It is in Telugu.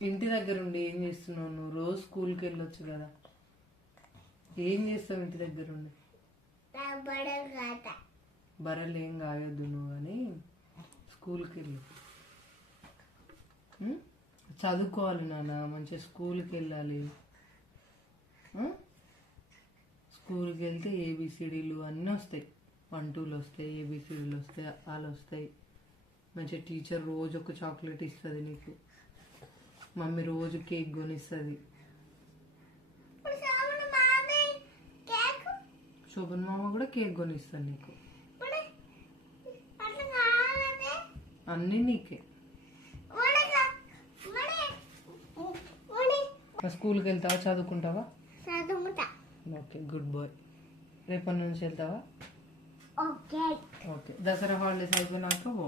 ఇంటి దగ్గర ఉండి ఏం చేస్తున్నావు నువ్వు? రోజు స్కూల్కి వెళ్ళొచ్చు కదా. ఏం చేస్తావు ఇంటి దగ్గర ఉండి? బర్రెలు ఏం కాయొద్దు నువ్వు కానీ స్కూల్కి వెళ్ళు? చదువుకోవాలి నాన్న మంచిగా స్కూల్కి వెళ్ళాలి? స్కూల్కి వెళ్తే ఏబిసిడీలు అన్నీ వస్తాయి. వన్ టూలు వస్తాయి ఏబిసిడీలు వస్తాయి వాళ్ళు వస్తాయి. మంచిగా టీచర్ రోజు ఒక చాక్లెట్ ఇస్తుంది నీకు. మమ్మీ రోజు కేక్ కొనిస్తుంది. శోభన్ మామ కూడా కేక్ కొనిస్తాను నీకు. అన్నీ నీకే. స్కూల్కి వెళ్తావా చదువుకుంటావా? Okay good bye. రేపటి నుంచి వెళ్తావా? ఓకే. ఓకే దసరా హాలిడేస్ అయిపోయినాక పో.